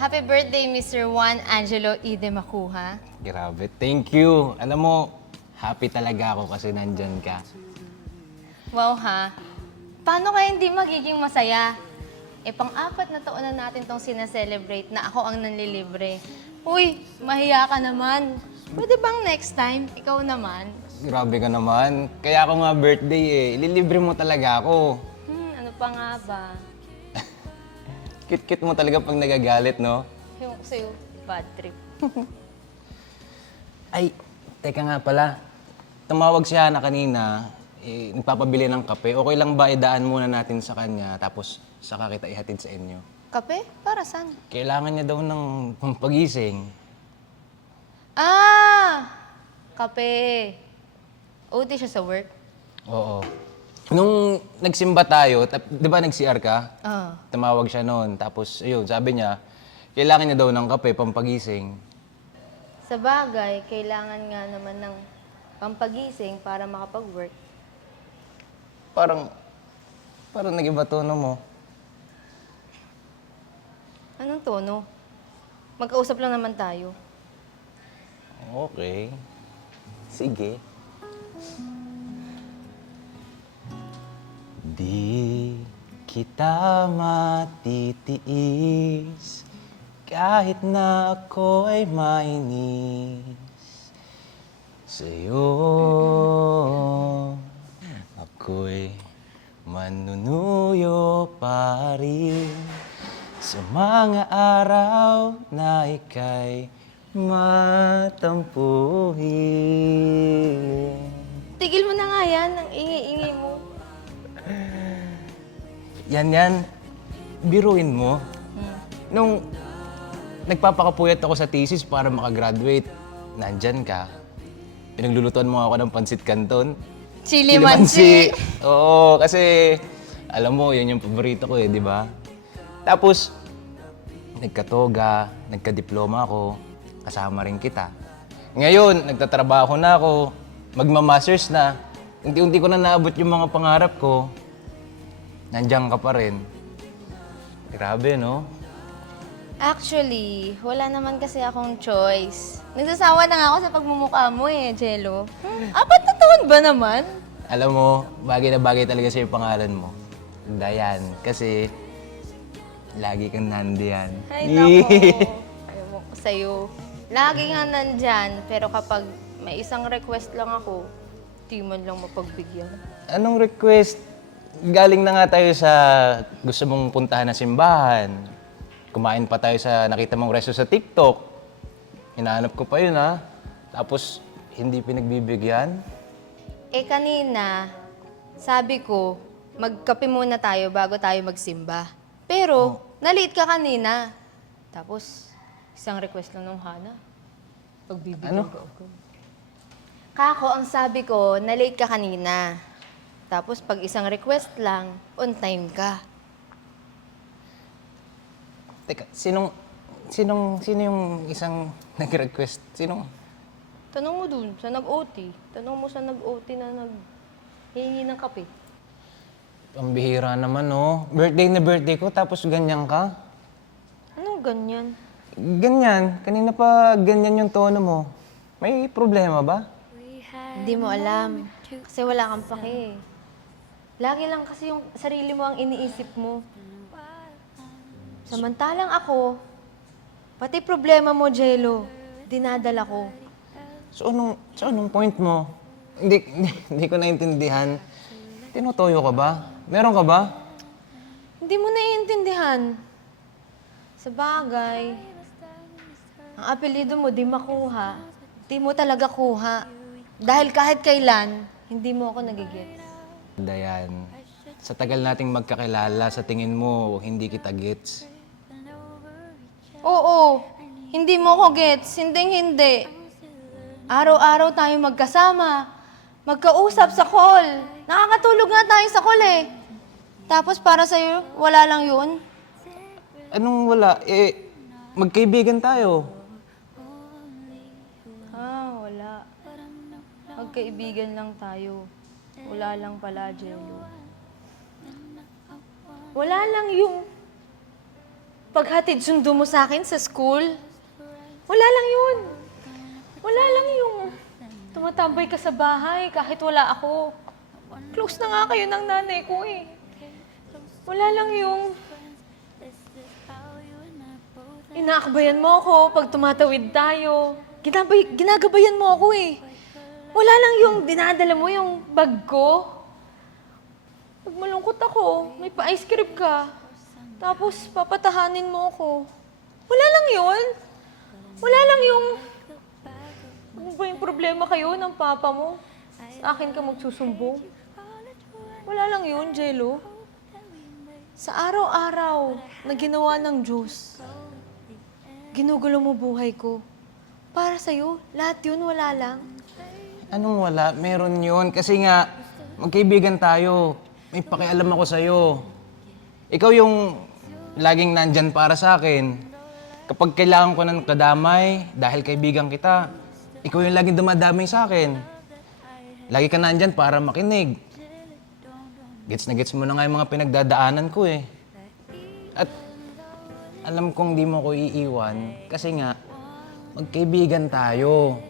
Happy birthday, Mr. Juan Angelo E. de Macuja. Grabe, thank you. Alam mo, happy talaga ako kasi nandyan ka. Wow ha. Paano kaya hindi magiging masaya? Pang-apat na taon na natin tong sinaselebrate na ako ang nanlilibre. Uy, mahiya ka naman. Pwede bang next time, ikaw naman? Grabe ka naman. Kaya ako nga birthday ililibre mo talaga ako. Ano pa nga ba? Cute-cute mo talaga pag nagagalit, no? Yung sa'yo, bad trip. Ay, teka nga pala. Tumawag si Hana kanina. Nagpapabili ng kape. Okay lang ba idaan muna natin sa kanya tapos saka kita ihatid sa inyo? Kape? Para saan? Kailangan niya daw ng pampagising. Kape. OT siya sa work? Oo. Nung nagsimba tayo, di ba nag-CR ka? Oo. Tumawag siya noon. Tapos, ayun, sabi niya, kailangan niya daw ng kape, pampagising. Sa bagay, kailangan nga naman ng pampagising para makapag-work. Parang nag-iba tono mo. Anong tono? Magkausap lang naman tayo. Okay. Sige. Di kita matitiis kahit na ako ay mainis sa'yo. Ako'y manunuyo pa rin sa mga araw na ika'y matampuhin. Tigil mo na nga yan, ang ingi-ingi mo. Yan. Biruin mo. Nung nagpapakapuyat ako sa thesis para makagraduate, nandyan ka. Pinaglulutuan mo ako ng pansit canton. Chili mansi. Oo, kasi alam mo, yan yung paborito ko di ba? Tapos, nagkatoga, nagkadiploma ako, kasama rin kita. Ngayon, nagtatrabaho na ako, magmamasters na. Unti-unti ko na naabot yung mga pangarap ko. Nandiyan ka pa rin. Grabe, no? Actually, wala naman kasi akong choice. Nagsasawa na nga ako sa pagmumukha mo Jello. 4 na taon ba naman? Alam mo, bagay na bagay talaga sa pangalan mo. Dayan. Kasi, lagi kang nandiyan. Ay, nako. Ayaw ko sa'yo. Lagi nga nandyan, pero kapag may isang request lang ako, di man lang mapagbigyan. Anong request? Galing na nga tayo sa gusto mong puntahan na simbahan. Kumain pa tayo sa nakita mong resto sa TikTok. Hinahanap ko pa yun, ha? Tapos, hindi pinagbibigyan. Kanina, sabi ko, magkape muna tayo bago tayo magsimba. Pero, na-late ka kanina. Tapos, isang request lang nung Hana. Pagbibigyan Ano? ko ako. Kako, ang sabi ko, na-late ka kanina. Tapos, pag isang request lang, on time ka. Teka, sino yung isang nag-request? Sino? Tanong mo dun, sa nag-OT. Tanong mo sa nag-OT na nag-hihingi ng kape. Pambihira naman, no? Birthday na birthday ko, tapos ganyan ka? Anong ganyan? Ganyan. Kanina pa ganyan yung tono mo. May problema ba? Hindi mo alam. Kasi wala kang pake. Lagi lang kasi yung sarili mo ang iniisip mo. Samantalang ako, pati problema mo, Jello, dinadala ko. So anong point mo? Hindi ko naintindihan. Tinutoyo ka ba? Meron ka ba? Hindi mo naiintindihan. Sa bagay, ang apelido mo di makuha. Di mo talaga kuha. Dahil kahit kailan, hindi mo ako nagigets. Dayan, sa tagal nating magkakilala, sa tingin mo, hindi kita gets. Oo, hindi mo ko gets. Hindi. Araw-araw tayo magkasama. Magkausap sa call. Nakakatulog nga tayo sa call eh. Tapos para sa'yo, wala lang yun? Anong wala? Magkaibigan tayo. Wala. Magkaibigan lang tayo. Wala lang pala, Jello. Wala lang yung paghatid sundo mo sa akin sa school. Wala lang yun. Wala lang yung tumatambay ka sa bahay kahit wala ako. Close na nga kayo ng nanay ko eh. Wala lang yung inaakbayan mo ako pag tumatawid tayo. Ginagabayan mo ako eh. Wala lang yung dinadala mo yung bag ko. Pag malungkot ako, may pa-ice cream ka. Tapos papatahanin mo ako. Wala lang yun. Wala lang yung... Ano ba yung problema kayo ng papa mo? Sa akin ka magsusumbong? Wala lang yun, Jello. Sa araw-araw na ginawa ng Diyos, ginugulo mo buhay ko. Para sa'yo, lahat yun wala lang. Anong wala? Meron yun. Kasi nga, magkaibigan tayo. May pakialam ako sa'yo. Ikaw yung laging nandyan para sa akin. Kapag kailangan ko ng kadamay, dahil kaibigan kita, ikaw yung laging dumadamay sa akin. Lagi ka nandyan para makinig. Gets na gets mo na nga yung mga pinagdadaanan ko eh. At alam kong di mo ko iiwan kasi nga, magkaibigan tayo.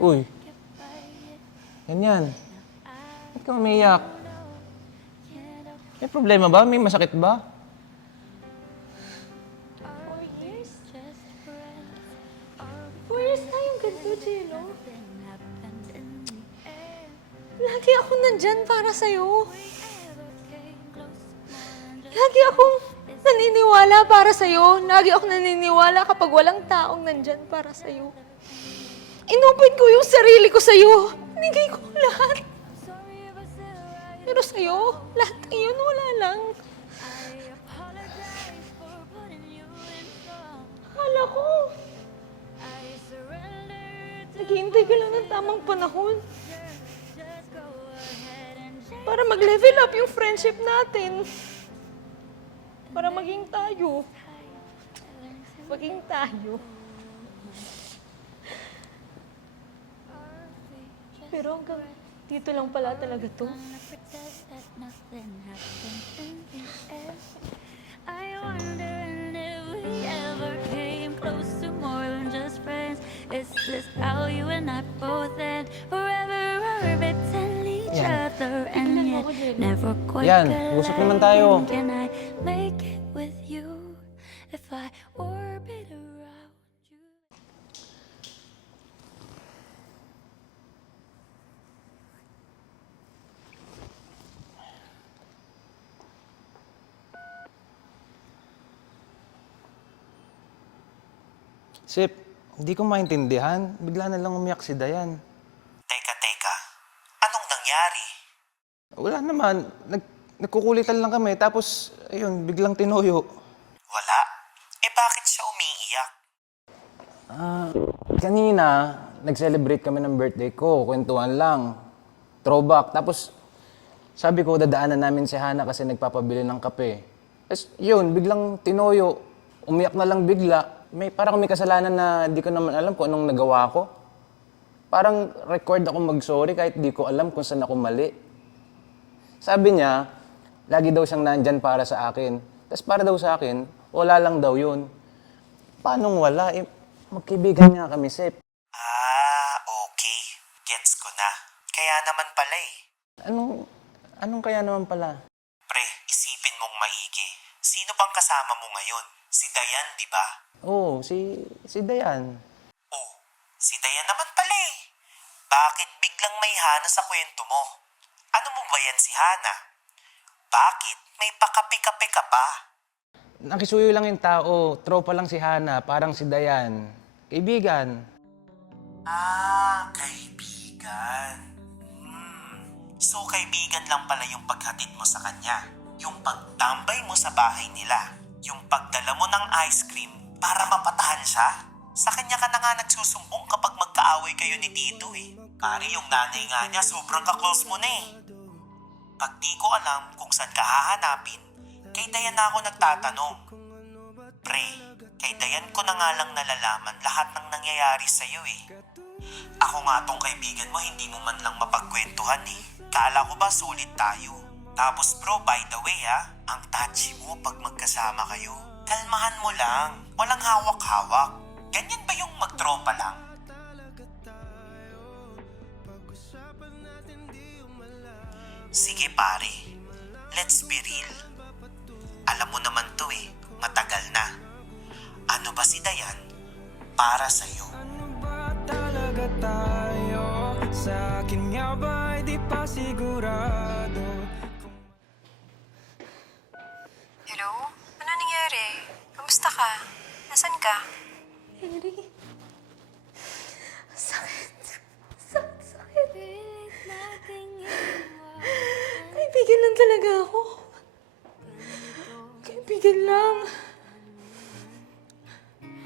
Uy, ganyan. Ba't ka umiyak? May problema ba? May masakit ba? 4 years? 4 years na yung ganito, Jello. Lagi akong nandyan para sa'yo. Lagi akong naniniwala para sa'yo. Lagi akong naniniwala kapag walang taong nandyan para sa'yo. Inopen ko yung sarili ko sa'yo. Binigay ko lahat. Pero sa'yo, lahat iyon wala lang. Akala ko, naghihintay ka lang ng tamang panahon para mag-level up yung friendship natin. Para maging tayo. Maging tayo. Pero hanggang dito lang pala talaga to. I wonder if we ever came close to more than just friends. Is this how you and I both end? Forever orbiting each other and yet never quite Yan, usap naman tayo. Can I make it with you if I orbit around you? Sip, hindi ko maintindihan. Bigla na lang umiyak si Dayan. Teka. Anong nangyari? Wala naman. Nagkukulitan lang kami. Tapos, ayun, biglang tinuyo. Wala? Bakit siya umiiyak? Kanina, nag-celebrate kami ng birthday ko. Kwentuhan lang. Throwback. Tapos, sabi ko, dadaanan namin si Hana kasi nagpapabili ng kape. Tapos, yun, biglang tinuyo. Umiyak na lang bigla. Parang may kasalanan na hindi ko naman alam kung anong nagawa ko. Parang record ako mag-sorry kahit di ko alam kung saan ako mali. Sabi niya, lagi daw siyang nandyan para sa akin. Tapos para daw sa akin, wala lang daw yun. Paanong wala? Magkaibigan nga kami, Sep. Okay. Gets ko na. Kaya naman pala eh. Anong kaya naman pala? Pre, isipin mong maigi. Sino bang kasama mo ngayon? Si Dayan, di ba? Oo, si Dayan. Oh, si Dayan naman pala eh. Bakit biglang may Hana sa kwento mo? Ano mo ba yan si Hana? Bakit may pakape-kape ka pa? Nakisuyo lang yung tao. Tropa lang si Hana, parang si Dayan. Kaibigan. Kaibigan. So kaibigan lang pala yung paghatid mo sa kanya. Yung pagtambay mo sa bahay nila. Yung pagdala mo ng ice cream para mapatahan siya. Sa kanya ka na nga nagsusumbong kapag magkaaway kayo ni Tito eh. Pari yung nanay nga niya, sobrang ka-close mo na eh. Pag di ko alam kung saan ka hahanapin, kay Dayan na ako nagtatanong. Pre, kay Dayan ko na nga lang nalalaman lahat ng nangyayari sa'yo eh. Ako nga tong kaibigan mo, hindi mo man lang mapagkwentuhan eh. Kala ko ba solid tayo? Tapos bro, by the way ang touchy mo pag magkasama kayo. Kalmahan mo lang, walang hawak-hawak. Ganyan ba yung magtropa lang? Sige pare, let's be real. Alam mo naman to matagal na. Ano ba si Dayan para sa'yo? Ano ba talaga tayo? Sa akin nga ba di pa sigurado? Hello? Ano nangyari? Kamusta ka? Nasaan ka? Harry. Sakit. Sakit. Kaibigan lang talaga ako. Kaibigan lang.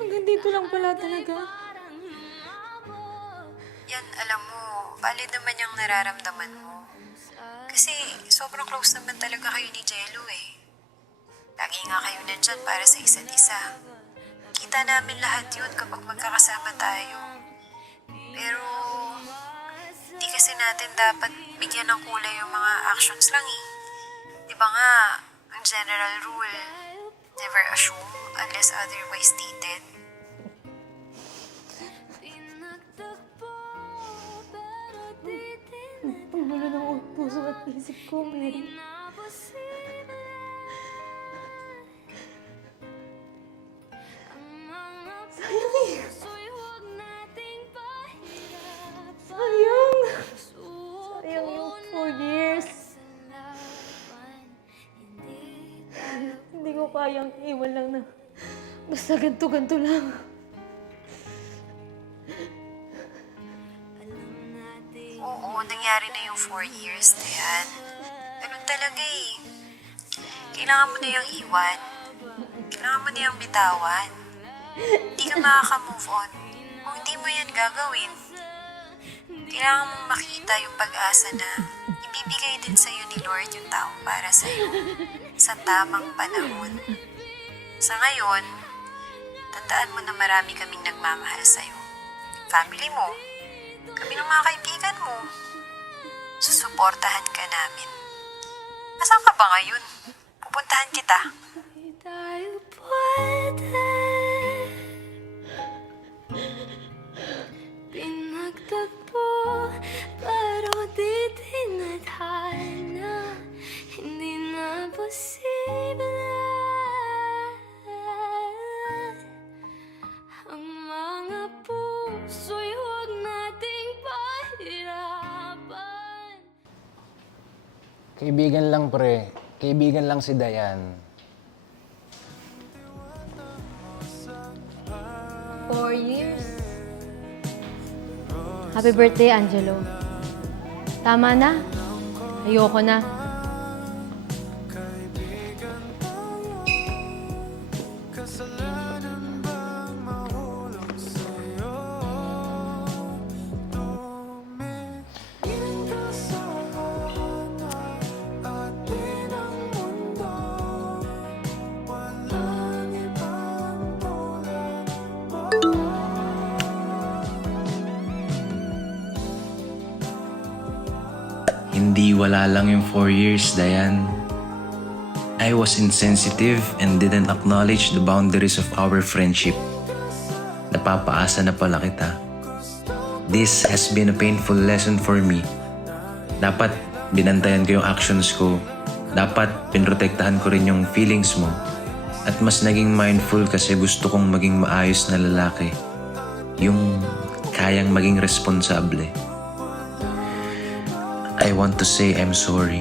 Hanggang dito lang pala talaga. Yan, alam mo, valid naman yung nararamdaman mo. Kasi sobrang close naman talaga kayo ni Jello Lagi nga kayo nandyan para sa isa't isa. Kita namin lahat yun kapag magkakasama tayo. Pero, hindi kasi natin dapat bigyan ng kulay yung mga actions lang Diba nga, ang general rule, never assume unless otherwise stated. Ang gulo ng puso at isip ko, Mary. Sayang Sayang! Sayang yung 4 years. Hindi ko kayang iwan lang na basta ganto-ganto lang. Oo, nangyari na yung 4 years na yan. Ganun talaga Kailangan mo na yung iwan. Kailangan mo na yung bitawan. Hindi ka makaka-move on kung hindi mo yan gagawin. Kailangan mong makita yung pag-asa na ibibigay din sa'yo ni Lord yung taong para sa'yo sa tamang panahon. Sa ngayon, tandaan mo na marami kaming nagmamahal sa'yo. Family mo, kami ng mga kaibigan mo. Susuportahan ka namin. Nasaan ka ba ngayon? Pupuntahan kita. tayo pwede pinagtagpo pero di tinadhana hindi na posible ang mga puso'y huwag nating pahirapan. Kaibigan lang, pre. Kaibigan lang si Dayan. 4 years. Happy birthday, Angelo. Tama na. Ayoko na. Hindi wala lang yung 4 years, Dayan. I was insensitive and didn't acknowledge the boundaries of our friendship. Napapaasa na pala kita. This has been a painful lesson for me. Dapat binantayan ko yung actions ko. Dapat pinrotektahan ko rin yung feelings mo. At mas naging mindful kasi gusto kong maging maayos na lalaki. Yung kayang maging responsable. I want to say I'm sorry.